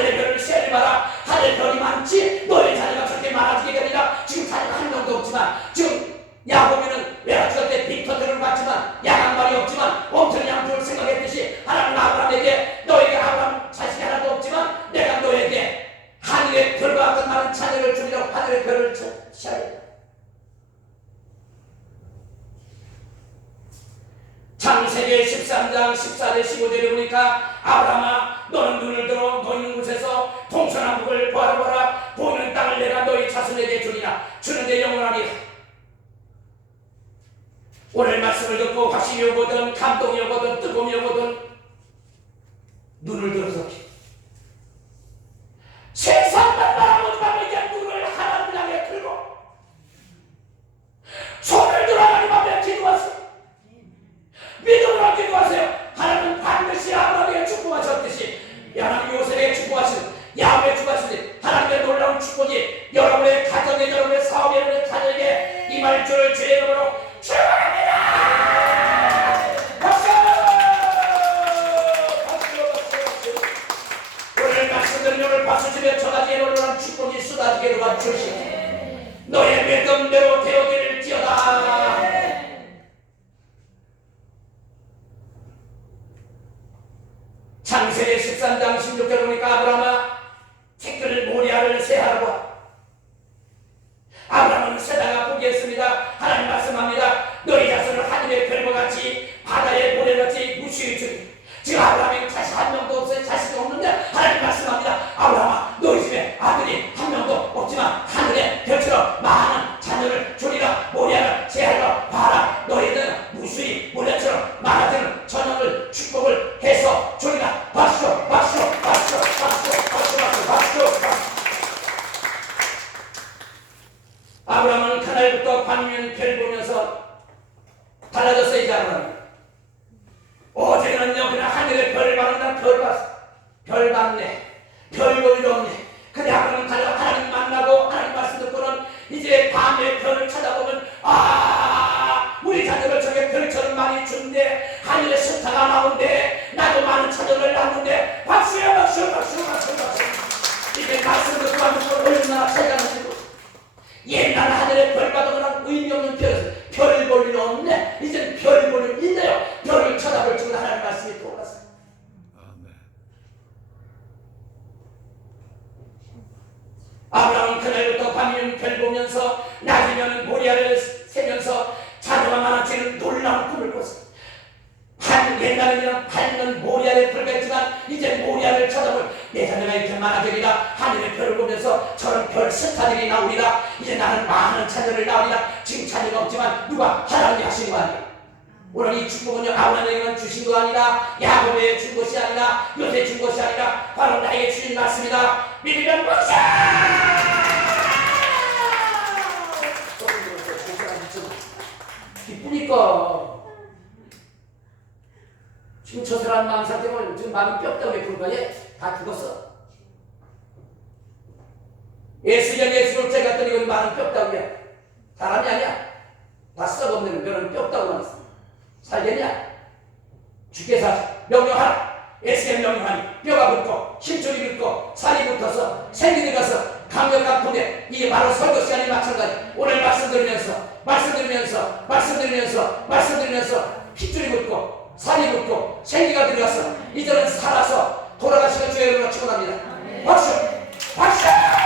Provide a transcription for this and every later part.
자녀의 별을 세리마라. 하늘 별이 많지 너의 자녀가 그렇게 많아지게 되리라. 지금 자녀가 한 명도 없지만 지금 야곱이는 외아지가 때 빅터들을 봤지만 야한 말이 없지만 엄청 양쪽을 생각했듯이 하나님 아브라함에게 너에게 아브라함 자식이 하나도 없지만 내가 너에게 하늘의 별과 같은 많은 자녀를 주리라 하늘의 별을 시하리라 창세기 13장 14절 15절에 보니까 오늘도 essa água 나으리라 칭찬이가 없지만 누가 하나님 하신 거 아니에요. 오늘 이 축복은요 아브라함에게만 주신 거 아니라 야곱에게 준 것이 아니라 요새 준 것이 아니라 바로 나에게 주신 말씀이다. 믿으면 무엇이 기쁘니까 지금 저 사람 망상 때문에 지금 마음이 뼈다귀 불가에 다 죽었어. 예수전 예수를 제가 떠니 이 마음이 뼈다귀야. 사람이 아니야. 다 썩어버리는 그런 뼈 없다고 말했습니다. 살겠냐? 주께서 명령하라. 예수께 명령하니 뼈가 붙고 힘줄이 붙고 살이 붙어서 생기이 가서 강력한 분에 이게 바로 설교 시간이 마찬가지. 오늘 말씀드리면서 말씀드리면서 말씀드리면서 말씀드리면서 핏줄이 붙고 살이 붙고 생기가 들어가서 이들은 살아서 돌아가시는 주의 이름으로 축원합니다. 박수 박수.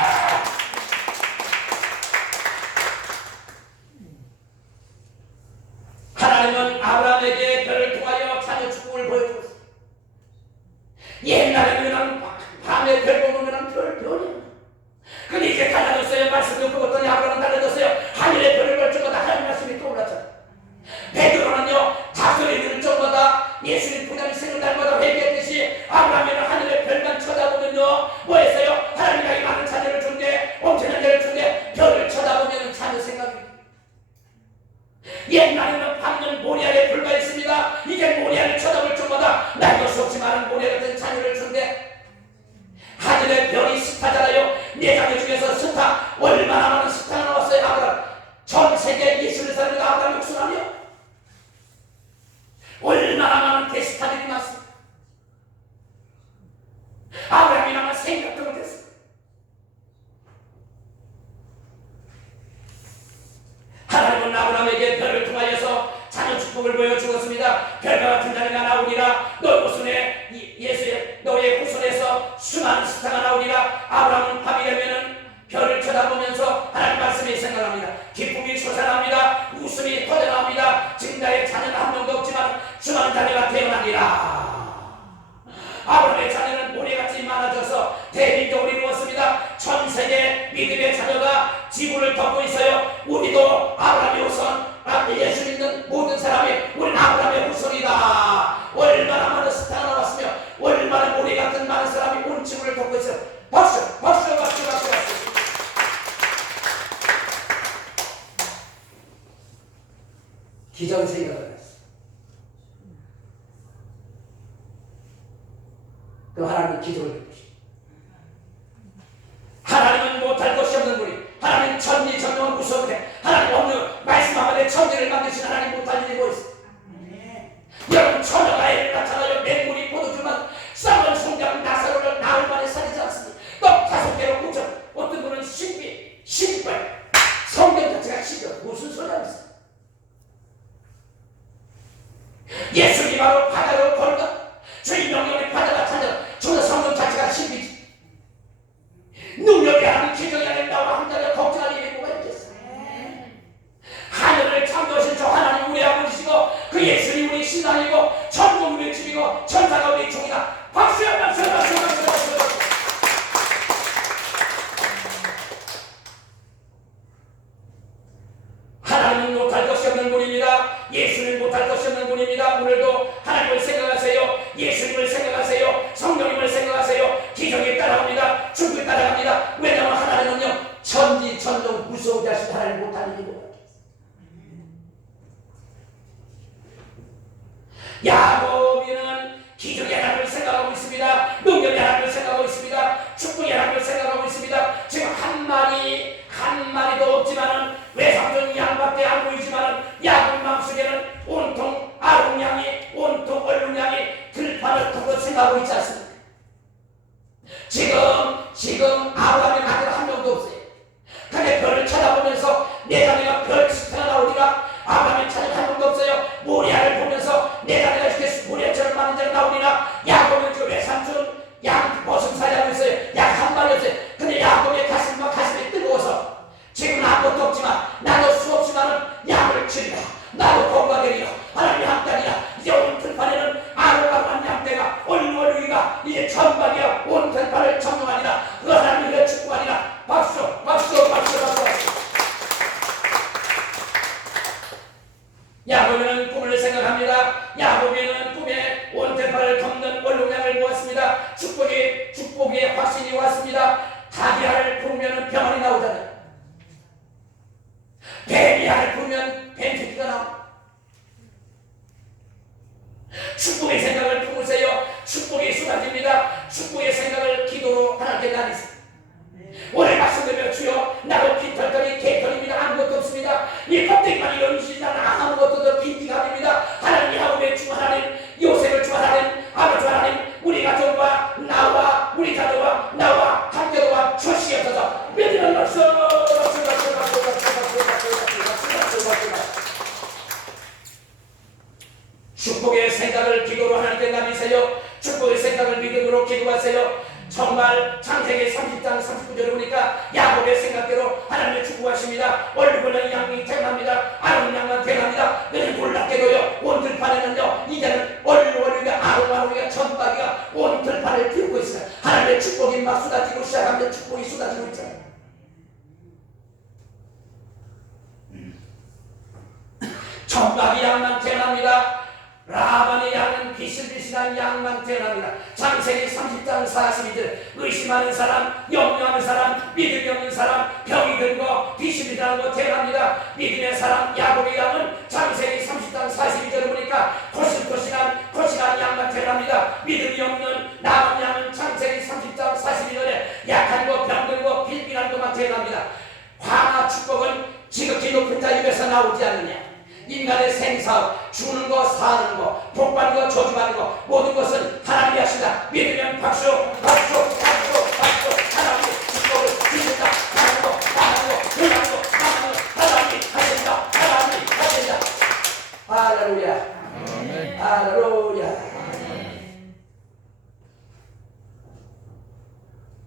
we 정답이 양만태납니다. 라반의 양은 비실비실한 양만태납니다. 창세기 30장 42절 의심하는 사람, 염려하는 사람, 믿음이 없는 사람, 병이 들고 비실비실한 거 태랍니다. 믿음의 사람 야곱의 양은 창세기 30장 42절을 보니까 코실코실한 코실한 양만태납니다. 믿음이 없는 나만 양은 창세기 30장 42절에 약한 거, 병들고 빌빌한 것만 태납니다. 화나 축복은 지극히 높은 자에게서 나오지 않느냐. 인간의 생사업, 죽는 거, 사는 거, 복받는 거, 저주받는 거, 모든 것은 하나님이 하신다. 믿으면 박수, 박수, 박수, 박수. 하나님이 축복을 주신다. 하는 거, 나는 거, 그러는 거, 사는 거, 하나님이 하신다. 하나님이 하신다. 할렐루야. 할렐루야.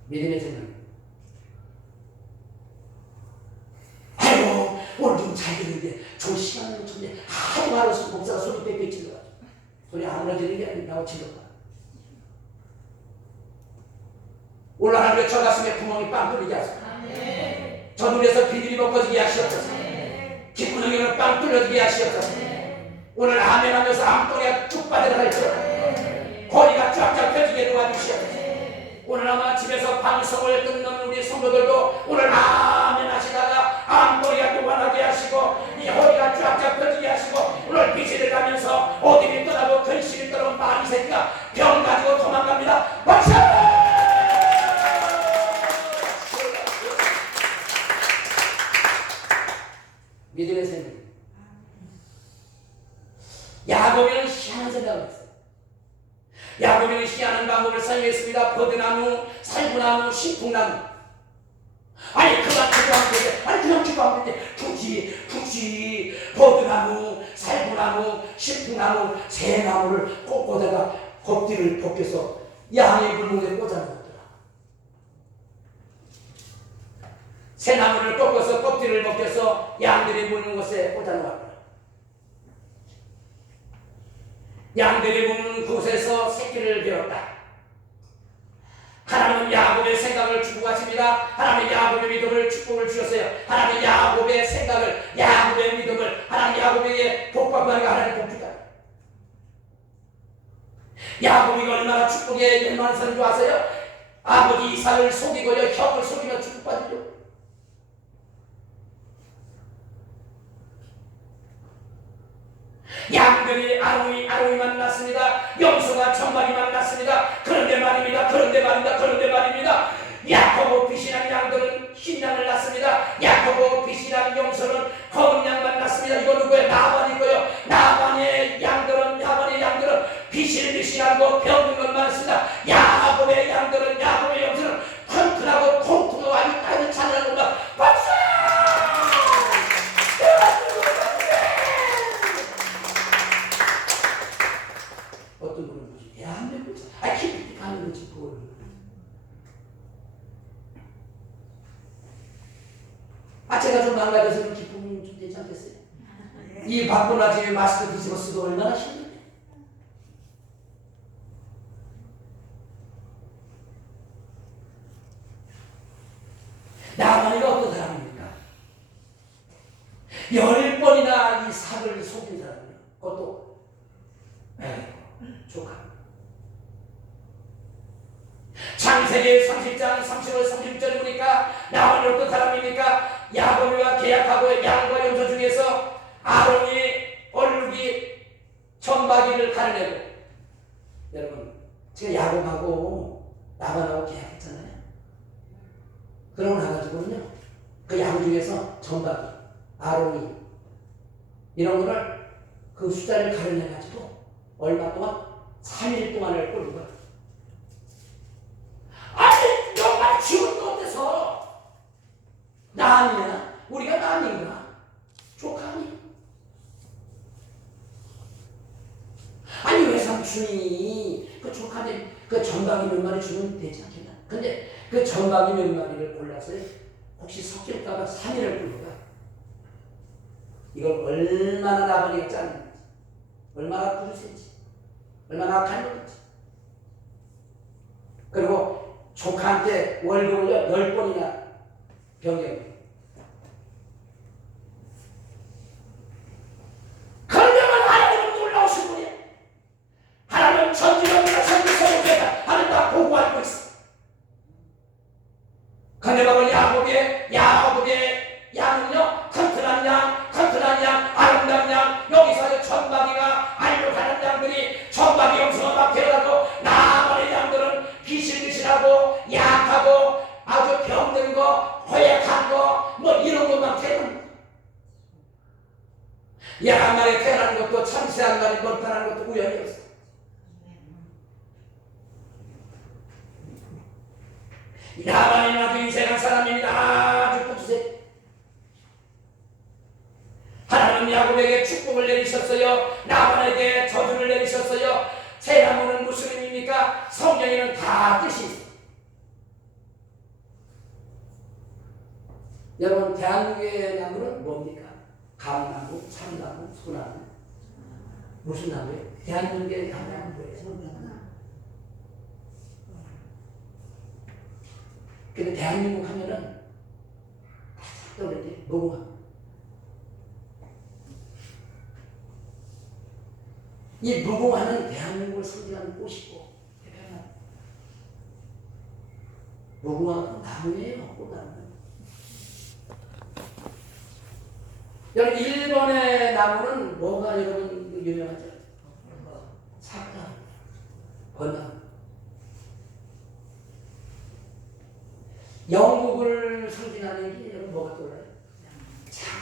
믿음의 아니라고 지금 올라가는 저 가슴에 구멍이 빵 뚫리게 하소서 저 눈에서 비늘이 벗겨지게 하시옵소서. 귓구멍에는 빵 뚫려지게 하시옵소서. 오늘 아멘 하면서 암덩이가 쭉 빠져나갈지어다 거리가 쫙쫙 펴지게 도와주시옵소서. 오늘 아마 집에서 방송을 듣는 우리 성도들도 오늘 아멘 하시다가 암덩이가 요만하게 하시고 이 허리가 쫙쫙 펴지게 하시고 오늘 빛이 들어가면서 어디를 떠나고 근심이 떠나고 마귀 새끼가 병 가지고 도망갑니다 박수! 믿음의 생명 야곱이는 희한한 생각을 했어요 야곱이는 희한한 방법을 사용했습니다. 버드나무, 살구나무, 신풍나무. 아니 그만 기도하면 되지. 아니 그냥 기도하면 되지. 굳이 굳이 버드나무, 살구나무, 신풍나무 세 나무를 꽂고다가 껍질을 벗겨서 양의 물목에 꽂아놓더라. 새 나무를 꺾어서 껍질을 벗겨서 양들이 무는 곳에 꽂아놓았다. 묵는 곳에서 새끼를 배웠다. 하나님은 야곱의 생각을 주고 가십니다. 하나님은 야곱의 믿음을 축복을 주셨어요. 하나님은 야곱의 생각을, 야곱의 믿음을, 하나님 야곱에게 하는 하나님 복 주다. 야곱이 얼마나 축복에 열망한 사람인 줄 아세요? 아버지 이삭을 속이고요, 형을 속이며 축복받으려. 양들이 아롱이 아롱이 만났습니다. 영수가 천막이 만났습니다. 그런데 말입니다. 그런데 말입니다. 그런데 말입니다. 야코보 빛이란 양들은 흰 양을 낳습니다. 야코보 빛이란 영수는 검은 양 만났습니다. 이거 누구예요? 나반이고요. 나반의 양들은 야반의 양들은 빛을 빛이라고 병든 것 많습니다. 야곱의 양들은 야곱의 영수는 튼튼하고 통통하고 아주 아주 찬란한 겁니다. 박수! 어떤 분은 보시 야안 되고 있어. 아 깊이 가는 거지 그걸. 아 제가 좀 망가져서 기쁨이 좀 되지 않겠어요? 이 바쁜 아침에 마스크 뒤집어 쓰고 얼마나 힘든데. 나만이가 어떤 사람입니까? 열 번이나 이 삭을 속인 사람이에요. 그것도 에이, 조카. 창세기 30장 30월 36절 보니까 나만이 어떤 사람입니까? 야곱이와 계약하고 양과 용서 중에서 아론이 얼룩이 천박이를 가르내고 여러분 제가 야곱하고 나반하고 계약했잖아요. 그러고 나가지고는요 그 양 중에서 천박이 아론이 이런 거를 그 숫자를 가려내 가지고 얼마 동안 3일 동안을 끓는. 아니 너가 지운 것에서 나 아니야? 우리가 나 아닌가? 조카니? 아니 왜 삼촌이 그 조카들 그 전박이 몇 마리 주면 되지 않겠나? 근데 그 전박이 몇 마리를 골라서 혹시 섞일까봐 3일을 끓는 거야. 이걸 얼마나 나버리가 짜는지 얼마나 부르센지 얼마나 건지 그리고 조카한테 월급을 열 번이나 변경 뭐 이런 것만 태어난 양한 마리 태어나는 것도 참새 한 마리 번타는 것도 우연이 없어 야만이 나도 인생한 사람입니다 아주 ቁ두세 하나님 야곱에게 축복을 내리셨어요. 나만에게 저주를 내리셨어요. 새 나무는 무슨 의미입니까? 성경에는 다 뜻이 있어요. 여러분 대한민국의 나무는 뭡니까? 감나무, 참나무, 소나무 무슨 나무예요? 대한민국의 한양교회. 근데 대한민국 하면은 떠오르지 무궁화. 이 무궁화는 대한민국을 상징하는 꽃이고 무궁화 나무예요, 꽃나무. 여러분 일본의 나무는 뭐가 여러분 유명하죠? 사과, 번화. 영국을 상징하는 게 여러분 뭐가 떠올라요? 참.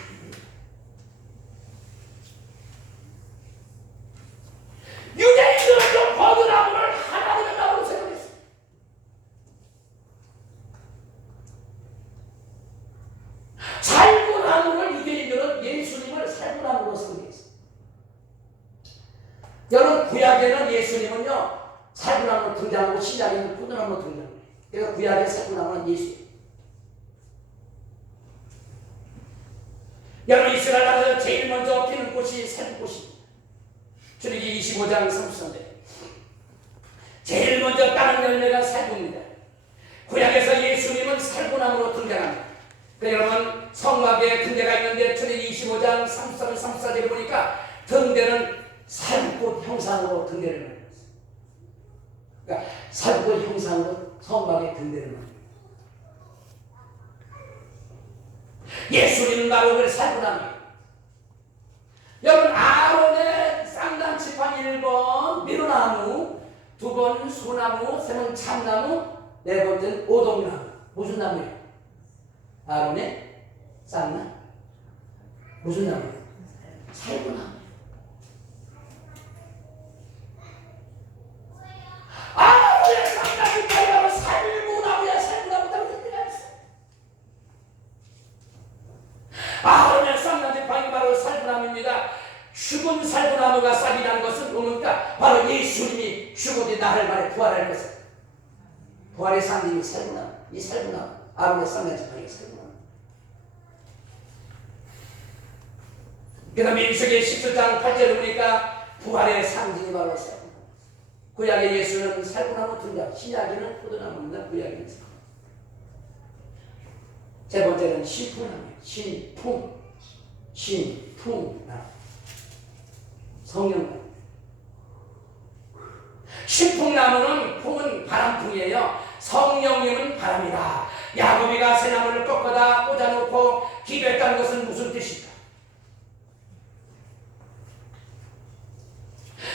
유대인들은 또 버드나무를 하나님의 나무로 생각했어요. 살구나무를 유대인들은 예수님을 살구나무로 생각했어요. 여러분 구약에는 예수님은요 살구나무로 등장하고 신약에는 포도나무로 등장해요. 그래서 구약의 살구나무는 예수. 여러분 이스라엘 나라에서 제일 먼저 피는 꽃이 살구꽃입니다. 출애기 25장 30절에 제일 먼저 따는 열매가 살구입니다. 구약에서 예수님은 살구나무로 등장합니다. 그 여러분 성막에 등대가 있는데 출애기 25장 33, 34절에 보니까 등대는 살꽃 형상으로 등대를 만들었어요. 그러니까 살꽃 형상으로 성막에 등대를 만들었어요. 예수님 바로 그 살구나무. 여러분 아론의 쌍단 지팡 1번 미로나무, 두 번 소나무, 세 번 참나무, 네 번째는 오동나무. 무슨 나무예요? 아론의 쌍난. 무슨 나무예요? 살구나무. 아론의 쌍난 지팡이라고 살구나무야 살구나무라고 얘기했어. 아론의 쌍난 지팡이 바로 살구나무입니다. 죽은 살구나무가 싹이 난 것은 뭡니까? 바로 예수님이 죽어지 나를 말해 부활할 것을. 부활의 상징이 살구나무. 이 살구나무. 아론의 쌍난 지팡이 살구나무. 그 다음에 민석의 17장 8절에 보니까 부활의 상징이 바로 살구나무. 구약의 예수는 살구나무 등장, 신약에는 포도나무입니다. 구약에는 살구나무. 세 번째는 신풍나무예요. 신풍. 신풍나무. 성령나무. 신풍나무는 풍은 바람풍이에요. 성령님은 바람이다. 야곱이가 새 나무를 꺾어다 꽂아놓고 기도했다는 것은 무슨 뜻일까?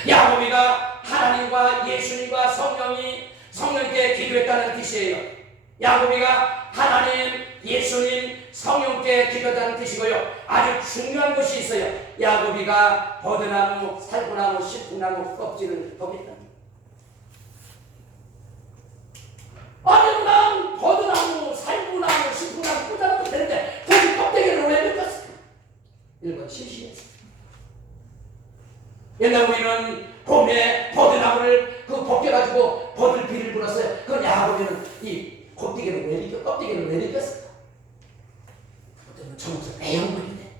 야곱이가 하나님과 예수님과 성령이 성령께 기도했다는 뜻이에요. 야곱이가 하나님, 예수님, 성령께 기도했다는 뜻이고요. 아주 중요한 것이 있어요. 야곱이가 버드나무, 살구나무, 신풍나무 껍질을 벗겼다. 아니 그냥 버드나무, 살구나무, 신풍나무 꽂아놓고 되는데 굳이 껍데기를 왜 벗겼어? 이건 심심했어. 옛날 우리는 봄에 버드나무를 그 벗겨가지고 버들비를 불었어요. 그건 야곱이는 이 껍데기를 왜 벗겨? 껍데기를 왜 벗겼을까? 어떤 정서 매형물인데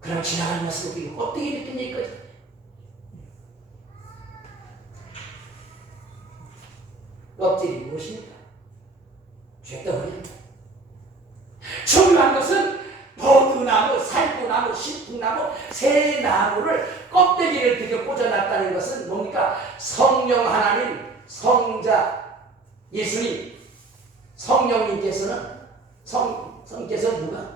그럼 지나가는 모습 이 껍데기 벗긴 얘기까지 껍질이 무엇입니까? 죄덩어리입니다. 중요한 것은 버드나무, 살구나무, 신풍나무, 새 나무를 껍데기를 비겨 꽂아놨다는 것은 뭡니까? 성령 하나님, 성자, 예수님, 성령님께서는 성, 성께서 누가?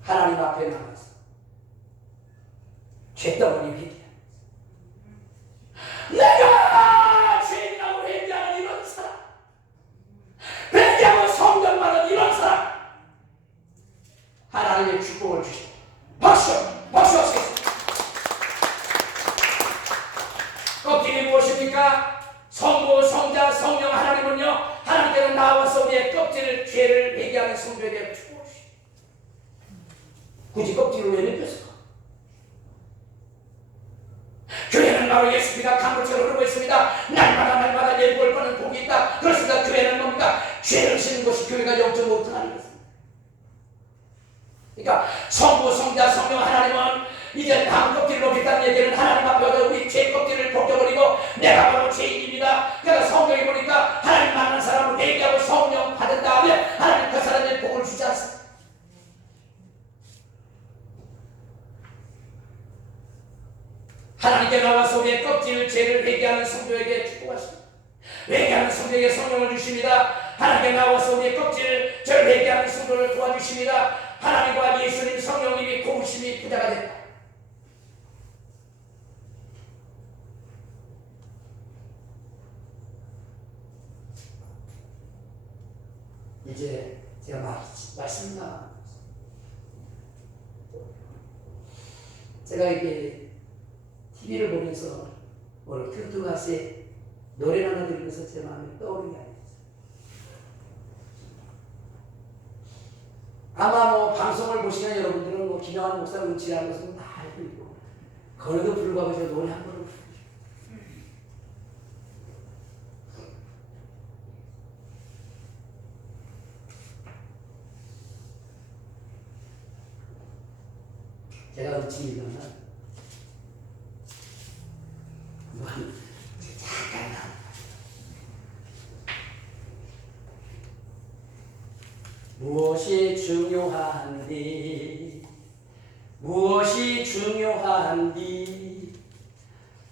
하나님 앞에 나가서 죄덩어리 회개. 내가 죄인이라고 회개하는 이런 사람, 회개하고 성경만은 이런 사람, 하나님의 축복을 주시고 박수 박수 하시겠습니다. 껍질이 무엇입니까? 성부 성자 성령 하나님은요 하나님께는 나와서 우리의 껍질을 죄를 회개하는 성도에게 주시고 굳이 껍질을 왜 벗겼을까? 교회는 바로 예수 피가 강물처럼 흐르고 있습니다. 날마다 날마다 예고할 거는 복이 있다. 그렇습니다. 교회는 뭡니까? 죄를 씻는 것이 교회가 0.5등 하는 것입니다. 그러니까 성부, 성자, 성령 하나님은 이제 남 껍질을 먹겠다는 얘기는 하나님 앞에 우리 죄 껍질을 벗겨버리고 내가 바로 죄인입니다. 그래서 성경에 보니까 하나님 만난 사람을 회개하고 성령 받은 다음에 하나님 그 사람에게 복을 주지 않습니다. 하나님께 나와서 우리의 껍질 죄를 회개하는 성도에게 축복하십니다. 회개하는 성도에게 성령을 주십니다. 하나님께 나와서 우리의 껍질 죄를 회개하는 성도를 도와주십니다. 하나님과 예수님 성령님이 공심이 부자가 됐다. 이제 제가 말, 말씀나 제가 이게 TV를 보면서 오늘 큐트 가수의 노래를 하나 들으면서 제 마음에 떠오르는 게 아니었어요. 아마 뭐 방송을 보시면 여러분들은 뭐 기념하는 목사 음치라는 것은 다 알고 있고 그래도 불구하고 제가 노래 한 번을 부르죠. 제가 음치이면은 무한 잠깐 나. 무엇이 중요한디? 무엇이 중요한디?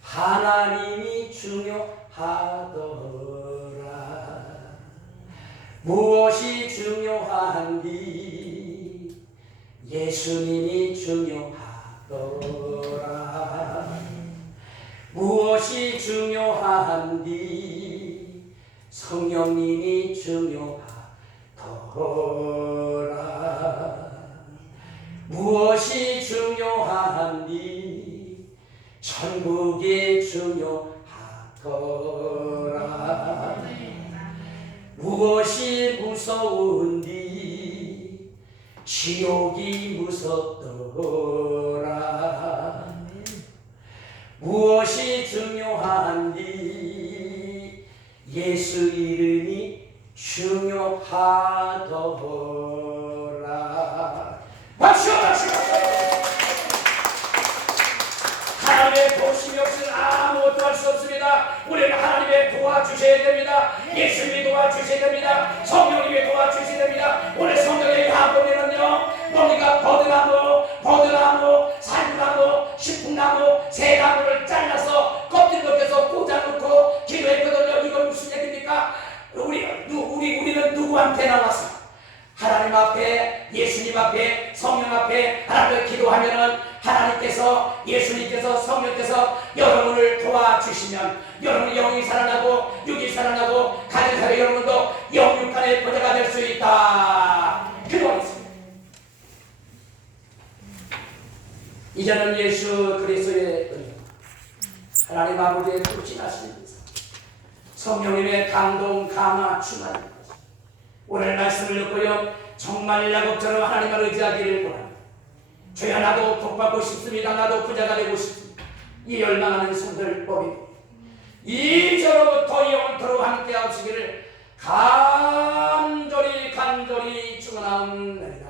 하나님이 중요하더라. 무엇이 중요한디? 예수님이 중요하더 라. 무엇이 중요한디? 성령님이 중요하더라. 무엇이 중요한디? 천국이 중요하더라. 무엇이 무서운디 지옥이 무섭더라. 무엇이 중요한디? 예수 이름이 중요하더라. 박수! 박수 하나님의 도심이 없이는 아무것도 할 수 없습니다 우리는 하나님의 도와주셔야 됩니다. 예수님이 도와주셔야 됩니다. 성령님이 도와주셔야 됩니다. 오늘 성경에 가보면은요 뭡니까 버드나무 버드나무 살구나무 식품나무 새나무를 잘라서 껍질 벗겨서 꽂아놓고 기도했거든요. 이건 무슨 얘기입니까? 우리 누, 우리 우리는 누구한테 나왔어 하나님 앞에 예수님 앞에 성령 앞에 하나님을 기도하면은 하나님께서 예수님께서 성령께서 여러분을 도와주시면 여러분 영이 살아나고 육이 살아나고 가진 사람 여러분도 영육간의 보좌가 될 수 있다. 기도하겠습니다. 이제는 예수 그리스도의 은혜. 하나님 아버지의 은사 성령님의 감동 감화 충만입니다 오늘 말씀을 듣고요. 정말 야곱처럼 하나님을 의지하기를 원합니다. 죄야 나도 복받고 싶습니다. 나도 부자가 되고 싶습니다. 이 열망하는 손들 법입니다 이제로부터 영원토록 함께 하시기를 간절히 간절히 축원하옵나이다